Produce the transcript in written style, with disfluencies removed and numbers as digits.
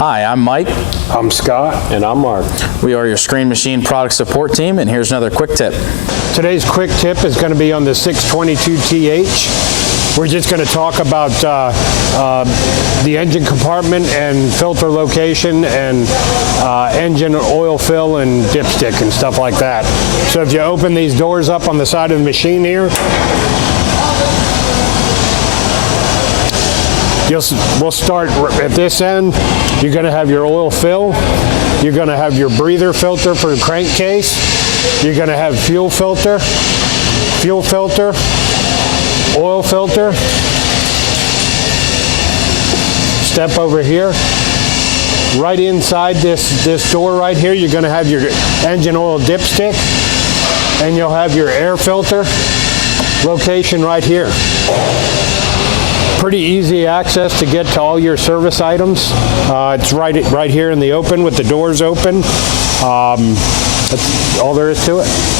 Hi, I'm Mike. I'm Scott. And I'm Mark. We are your Screen Machine product support team, and here's another quick tip. Today's quick tip is going to be on the 622TH. We're just going to talk about the engine compartment and filter location and engine oil fill and dipstick and stuff like that. So if you open these doors up on the side of the machine here, we'll start at this end. You're going to have your oil fill. You're going to have your breather filter for the crankcase. You're going to have fuel filter, oil filter. Step over here. Right inside this door right here, you're going to have your engine oil dipstick, and you'll have your air filter location right here. Pretty easy access to get to all your service items. It's right here in the open with the doors open. That's all there is to it.